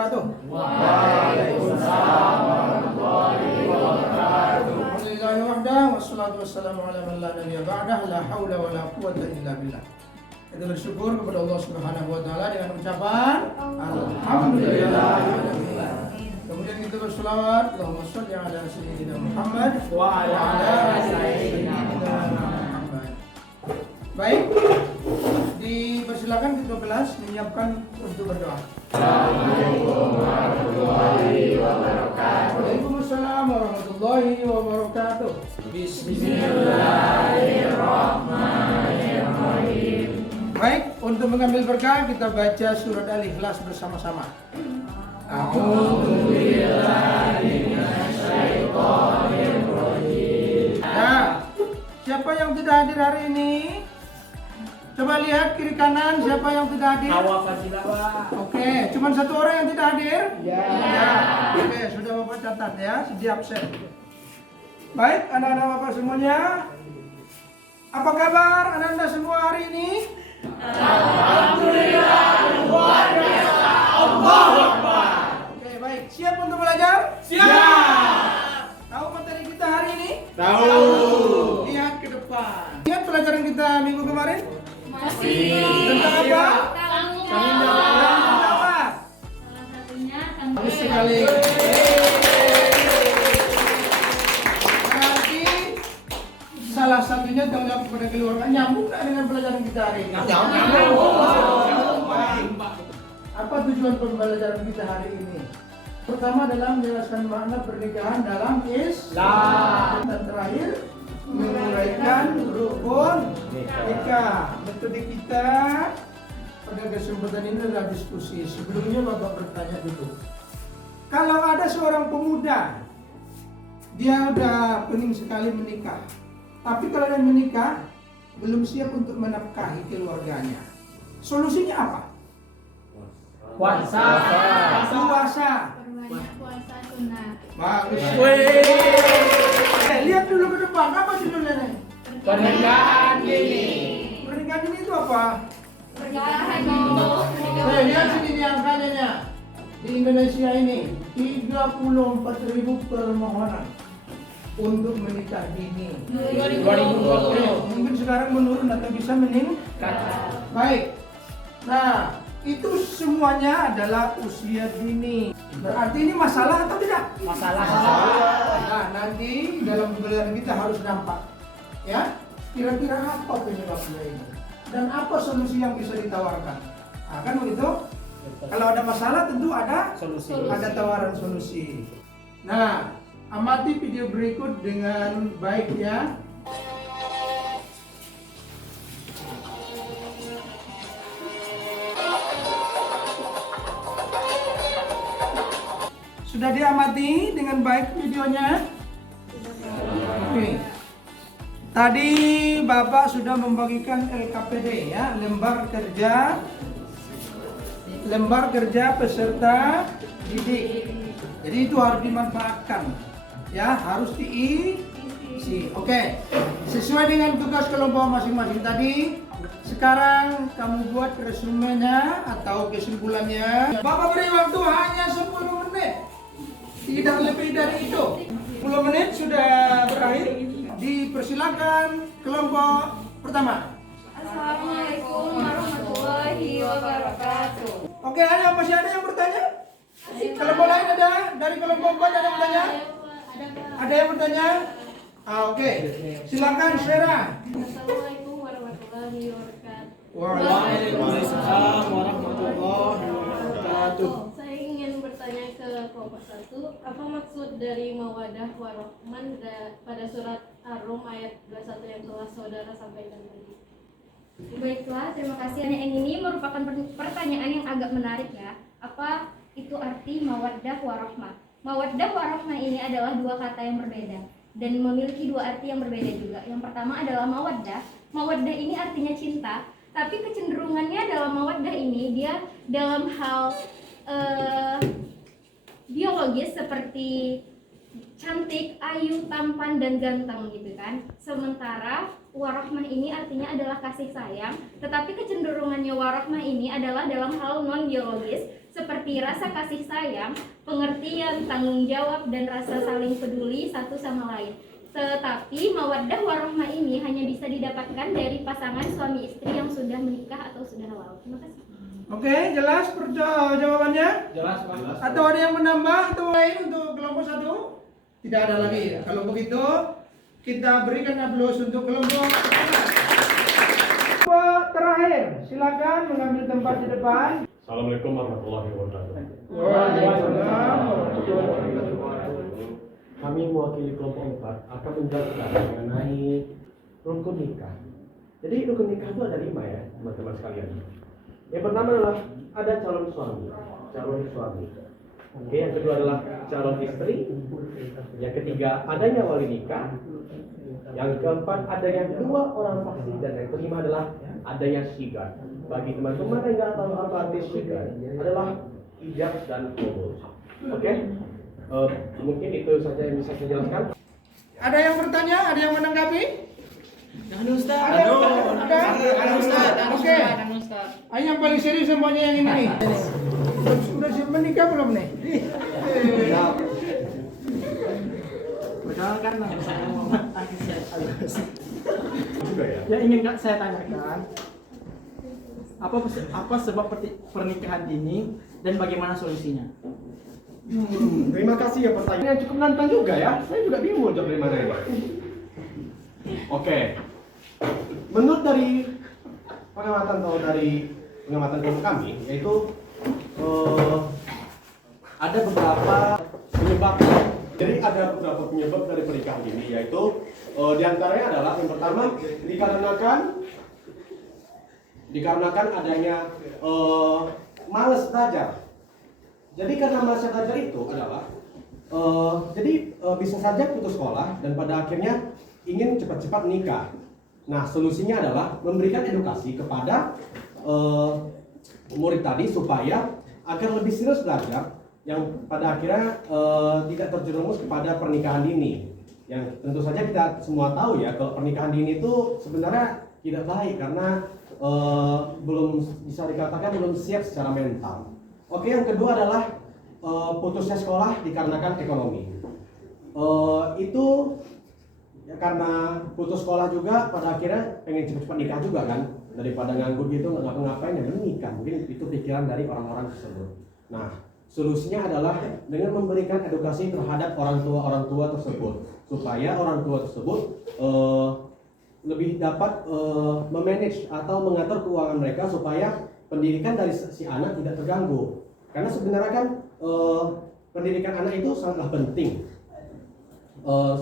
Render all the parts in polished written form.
wabarakatuh. Waalaikumsalam warahmatullahi wabarakatuh. Alhamdulillahi wahdah wassalatu wassalamu ala man la nabiyya ba'dah la haula wa la quwwata illa billah. Kita bersyukur kepada Allah Subhanahu wa taala dengan ucapan alhamdulillah. Kemudian kita berselawat, Allahumma shalli ala sayyidina Muhammad Wa ala sayyidina Muhammad. Baik, dipersilakan kita kelas menyiapkan untuk berdoa. Assalamualaikum warahmatullahi wabarakatuh. Waalaikumsalam warahmatullahi wabarakatuh. Bismillahirrahmanirrahim. Baik, untuk mengambil berkah kita baca surat Al-Ikhlas bersama-sama. Nah, siapa yang tidak hadir hari ini? Coba lihat kiri kanan siapa yang tidak hadir? Oke, cuman satu orang yang tidak hadir? Ya. Oke, sudah Bapak catat ya, sedia absen. Baik, anak-anak Bapak semuanya. Apa kabar anak-anak semua hari ini? Alhamdulillah luar biasa. Allahu Akbar. Oke, baik. Siap untuk belajar? Siap. Tahu materi kita hari ini? Tahu. Lihat ke depan. Ingat pelajaran kita minggu kemarin? Masih. Tentang apa? Tanggung Tentang apa? Salah satunya tanggung Bagus sekali. Berarti salah satunya tanggung jawab kepada keluarga. Nyambung nggak dengan pelajaran kita hari ini? Apa tujuan pembelajaran kita hari ini? Pertama adalah menjelaskan makna pernikahan dalam Islam. Dan terakhir menguraikan rukun nikah. Metode kita pada kesempatan ini adalah diskusi. Sebelumnya Bapak bertanya dulu. Kalau ada seorang pemuda, dia udah pengen sekali menikah. Tapi kalau dia menikah, belum siap untuk menafkahi keluarganya. Solusinya apa? Puasa. perbanyak puasa sunnah. Bagus. Lihat dulu ke depan, apa judulnya nih? Pernikahan dini. Pernikahan ini itu apa? Pernikahan Lihat sini nih angkanya. Di Indonesia ini 34.000 permohonan untuk menikah dini. 2020. Mungkin sekarang menurun atau bisa meningkat. Baik. Nah, itu semuanya adalah usia dini. Berarti ini masalah atau tidak? Masalah. Nah, nanti dalam pembelajaran kita harus nampak, ya, kira-kira apa penyebabnya ini dan apa solusi yang bisa ditawarkan. Nah, kan begitu? Kalau ada masalah tentu ada Solusi. ada tawaran solusi. Nah, amati video berikut dengan baik ya. Sudah diamati dengan baik videonya? Oke. Tadi Bapak sudah membagikan LKPD ya, lembar kerja peserta didik. Jadi itu harus dimanfaatkan. Ya, harus diisi. Oke. Sesuai dengan tugas kelompok masing-masing tadi, sekarang kamu buat resumenya atau kesimpulannya. Bapak beri waktu hanya 10 menit. Tidak lebih dari itu. 10 menit sudah berakhir. Dipersilakan kelompok pertama. Assalamualaikum warahmatullahi wabarakatuh. Oke, masih ada yang bertanya? Kelompok lain ada? Dari kelompok 4 ada yang bertanya? Ada yang bertanya? Oke. Silakan Syera. Assalamualaikum warahmatullahi wabarakatuh. Waalaikumsalam warahmatullahi wabarakatuh. Saya ingin bertanya ke kelompok 1, apa maksud dari mawadah warahman pada surat Ar-Rum ayat 21 yang telah saudara sampaikan tadi? Baiklah, terima kasih. Pertanyaan ini merupakan pertanyaan yang agak menarik ya. Apa itu arti mawaddah warahmah? Mawaddah warahmah ini adalah dua kata yang berbeda dan memiliki dua arti yang berbeda juga. Yang pertama adalah mawaddah. Mawaddah ini artinya cinta, tapi kecenderungannya dalam mawaddah ini dia dalam hal biologis seperti cantik, ayu, tampan, dan ganteng gitu kan. Sementara warahmah ini artinya adalah kasih sayang, tetapi kecenderungannya warahmah ini adalah dalam hal non biologis seperti rasa kasih sayang, pengertian, tanggung jawab, dan rasa saling peduli satu sama lain. Tetapi mawaddah warohmah ini hanya bisa didapatkan dari pasangan suami istri yang sudah menikah atau sudah halal. Terima kasih. Oke, jelas jawabannya? Jelas, Pak. Atau ada yang menambah atau lain untuk kelompok 1? Tidak ada lagi. Kalau begitu, kita berikan aplaus untuk kelompok terakhir. Silakan mengambil tempat di depan. Assalamualaikum warahmatullahi wabarakatuh. Waalaikumsalam warahmatullahi wabarakatuh. Kami mewakili kelompok 4 akan menjelaskan mengenai rukun nikah. Jadi rukun nikah itu ada 5 ya, teman-teman sekalian. Yang pertama adalah ada calon suami. Oke, yang kedua adalah calon istri. Yang ketiga adanya wali nikah. Yang keempat adanya 2 orang saksi, dan yang kelima adalah adanya syigar. Bagi teman-teman yang nggak tahu apa arti syigar, adalah ijab dan qabul. Oke, mungkin itu saja yang bisa saya jelaskan. Ada yang bertanya? Ada yang menanggapi? Anu Ustaz. Ada? Oke. Ustaz. Ayo yang paling serius semuanya yang ini nih. Sudah siap menikah belum nih? Perkenalkan nama saya Muhammad Akhisyad Al-Basi. Juga ya. Yang ingin saya tanyakan, apa sebab pernikahan dini dan bagaimana solusinya? Terima kasih ya, pertanyaan yang cukup nantang juga ya. Saya juga bingung jawab dari mana ini. Oke. Menurut dari pengamatan kelompok kami, yaitu ada beberapa penyebab. Jadi ada beberapa penyebab dari pernikahan ini, yaitu diantaranya adalah yang pertama dikarenakan adanya malas belajar. Jadi karena malas belajar itu adalah bisa saja putus sekolah dan pada akhirnya ingin cepat-cepat nikah. Nah, solusinya adalah memberikan edukasi kepada murid tadi supaya agar lebih serius belajar, yang pada akhirnya tidak terjerumus kepada pernikahan dini. Yang tentu saja kita semua tahu ya, kalau pernikahan dini itu sebenarnya tidak baik karena belum bisa dikatakan belum siap secara mental. Oke, yang kedua adalah putusnya sekolah dikarenakan ekonomi. Itu ya karena putus sekolah juga pada akhirnya pengen cepat-cepat nikah juga kan, daripada nganggur gitu nggak ngapa-ngapain ya menikah. Mungkin itu pikiran dari orang-orang tersebut. Nah, solusinya adalah dengan memberikan edukasi terhadap orang tua tersebut, supaya orang tua tersebut lebih dapat memanage atau mengatur keuangan mereka supaya pendidikan dari si anak tidak terganggu. Karena sebenarnya kan pendidikan anak itu sangatlah penting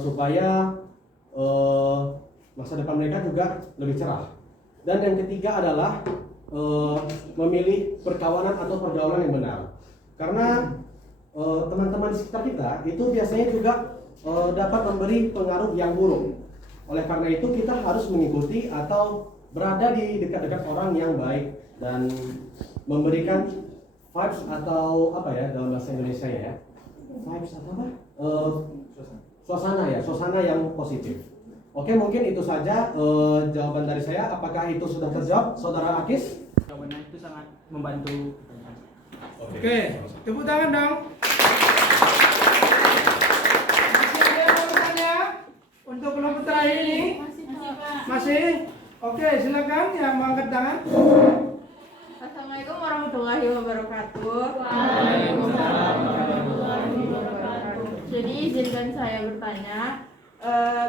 supaya masa depan mereka juga lebih cerah. Dan yang ketiga adalah memilih perkawanan atau pergaulan yang benar. Karena teman-teman di sekitar kita itu biasanya juga dapat memberi pengaruh yang buruk. Oleh karena itu kita harus mengikuti atau berada di dekat-dekat orang yang baik dan memberikan vibes atau apa ya dalam bahasa Indonesia ya, vibes atau apa? Suasana yang positif. Oke, mungkin itu saja jawaban dari saya. Apakah itu sudah terjawab, Saudara Akis? Jawabannya itu sangat membantu. Oke, tepuk tangan dong. Masih ada yang mau bertanya untuk kelompok terakhir ini? Masih? Oke, silakan yang mau angkat tangan. Assalamualaikum warahmatullahi wabarakatuh. Waalaikumsalam warahmatullahi wabarakatuh. Jadi izinkan saya bertanya,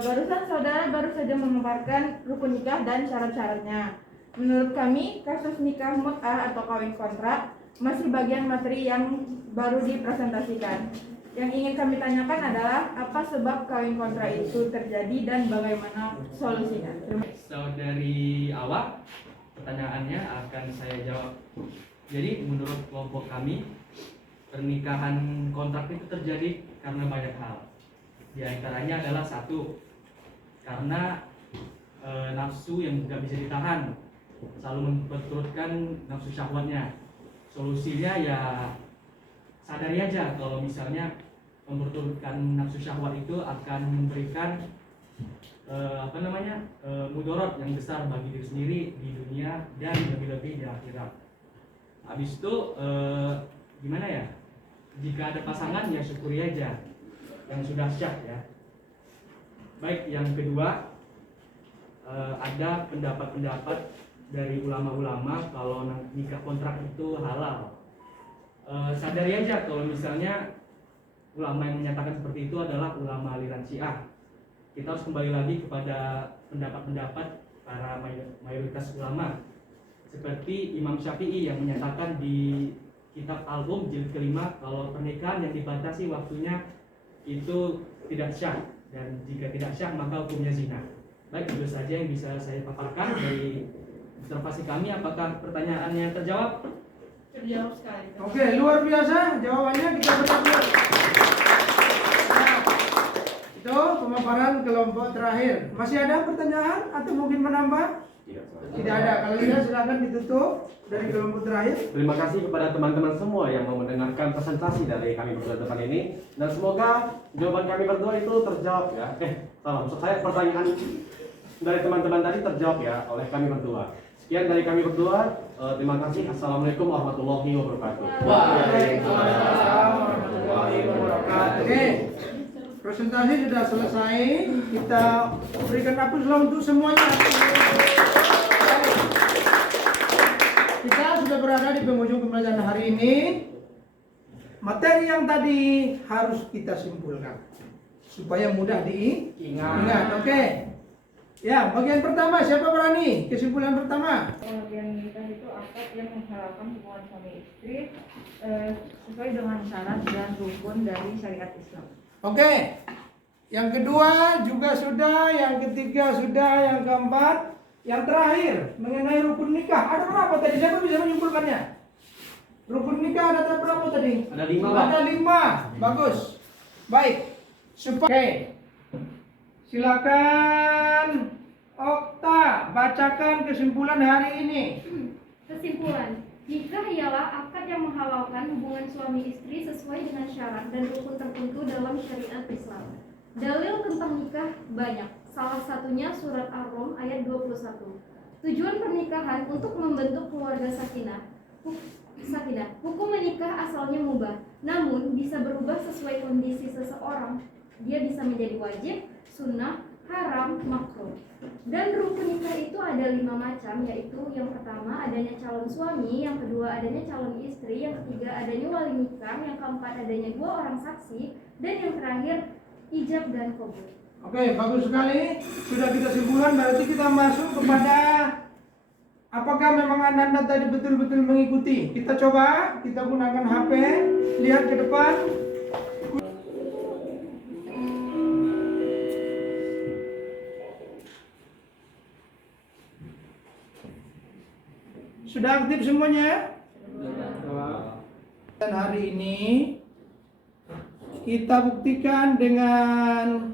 barusan saudara baru saja memaparkan rukun nikah dan syarat-syaratnya. Menurut kami, kasus nikah mut'ah atau kawin kontrak masih bagian materi yang baru dipresentasikan. Yang ingin kami tanyakan adalah apa sebab kawin kontrak itu terjadi dan bagaimana solusinya. So dari awal pertanyaannya akan saya jawab. Jadi menurut kelompok kami pernikahan kontrak itu terjadi karena banyak hal. Di antaranya adalah satu, karena nafsu yang tidak bisa ditahan, selalu memperturutkan nafsu syahwatnya. Solusinya ya sadari aja kalau misalnya memperturutkan nafsu syahwat itu akan memberikan mudorot yang besar bagi diri sendiri di dunia dan lebih-lebih di akhirat. Habis itu gimana ya? Jika ada pasangan ya syukuri aja yang sudah syah ya. Baik, yang kedua ada pendapat-pendapat dari ulama-ulama kalau nikah kontrak itu halal. Sadari aja kalau misalnya ulama yang menyatakan seperti itu adalah ulama aliran Syiah. Kita harus kembali lagi kepada pendapat-pendapat para mayoritas ulama, seperti Imam Syafi'i yang menyatakan di kitab Al-Um jilid kelima kalau pernikahan yang dibatasi waktunya itu tidak syah, dan jika tidak syah maka hukumnya zina. Baik, itu saja yang bisa saya paparkan dari observasi kami. Apakah pertanyaannya terjawab? Terjawab sekali. Oke, luar biasa jawabannya, kita berikan. Itu pemaparan kelompok terakhir. Masih ada pertanyaan atau mungkin menambah? Tidak ada. Kalau tidak silakan ditutup dari kelompok terakhir. Terima kasih kepada teman-teman semua yang mau mendengarkan presentasi dari kami berdua depan ini, dan semoga jawaban kami berdua itu terjawab ya. Salah, maksud saya pertanyaan dari teman-teman tadi terjawab ya oleh kami berdua. Sekian dari kami berdua. Terima kasih. Assalamualaikum warahmatullahi wabarakatuh. Waalaikumsalam warahmatullahi wabarakatuh. Oke, presentasi sudah selesai. Kita berikan aplaus untuk semuanya. Kita sudah berada di penghujung pembelajaran hari ini. Materi yang tadi harus kita simpulkan supaya mudah diingat. Oke. Ya, bagian pertama siapa berani? Kesimpulan pertama. Pengertian nikah itu akad yang menghalalkan hubungan suami istri sesuai dengan syarat dan rukun dari syariat Islam. Oke. Yang kedua juga sudah, yang ketiga sudah, yang keempat, yang terakhir mengenai rukun nikah. Ada berapa tadi? Siapa bisa menyimpulkannya? Rukun nikah ada berapa tadi? Ada 5. Ada 5. Bagus. Baik. Oke. Silakan Okta bacakan kesimpulan hari ini. Kesimpulan, nikah ialah akad yang menghalalkan hubungan suami istri sesuai dengan syarat dan rukun tertentu dalam syariat Islam. Dalil tentang nikah banyak, salah satunya surat Ar-Rum ayat 21. Tujuan pernikahan untuk membentuk keluarga sakinah. Hukum menikah asalnya mubah, namun bisa berubah sesuai kondisi seseorang. Dia bisa menjadi wajib, sunnah, haram, makruh. Dan rukun nikah itu ada 5 macam, yaitu yang pertama adanya calon suami, yang kedua adanya calon istri, yang ketiga adanya wali nikah, yang keempat adanya 2 orang saksi, dan yang terakhir ijab dan qabul. Oke, bagus sekali. Sudah kita simpulkan, berarti kita masuk kepada apakah memang anda tadi betul-betul mengikuti. Kita coba, kita gunakan HP, lihat ke depan. Sudah aktif semuanya? Dan hari ini kita buktikan dengan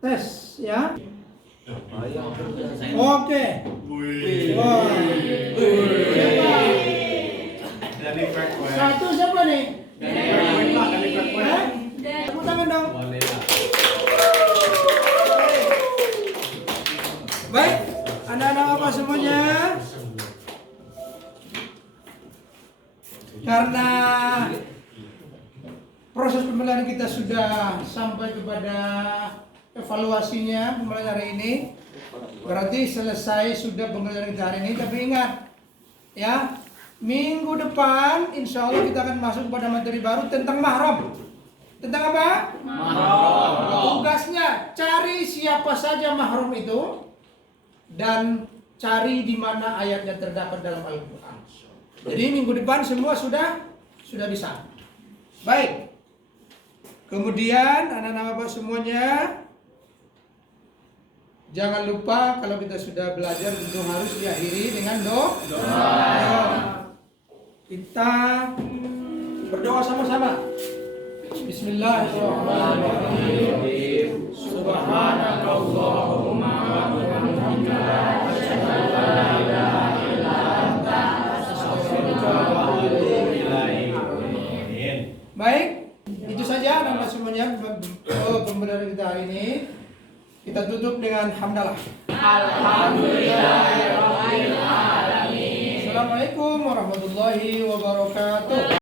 tes ya. Oke. Wah. Satu siapa nih? Tepuk tangan dong. Baik, anak-anak apa semuanya? Karena proses pembelajaran kita sudah sampai kepada evaluasinya pembelajaran hari ini, berarti selesai sudah pembelajaran kita hari ini. Tapi ingat ya, minggu depan insya Allah kita akan masuk pada materi baru tentang mahram. Tentang apa? Mahram. Tugasnya cari siapa saja mahram itu dan cari di mana ayatnya terdapat dalam Al-Quran. Jadi minggu depan semua sudah bisa. Baik. Kemudian anak-anak Bapak semuanya, jangan lupa kalau kita sudah belajar tentu harus diakhiri dengan doa. Kita berdoa sama-sama. Bismillahirrahmanirrahim. Subhanakallahumma wa bihamdika asyhadu an la ilaha illa anta astaghfiruka wa atubu ilaik. Baik, itu saja anak-anak semuanya pembelajaran kita hari ini. Kita tutup dengan hamdalah. Alhamdulillahirabbil alamin. Assalamualaikum warahmatullahi wabarakatuh.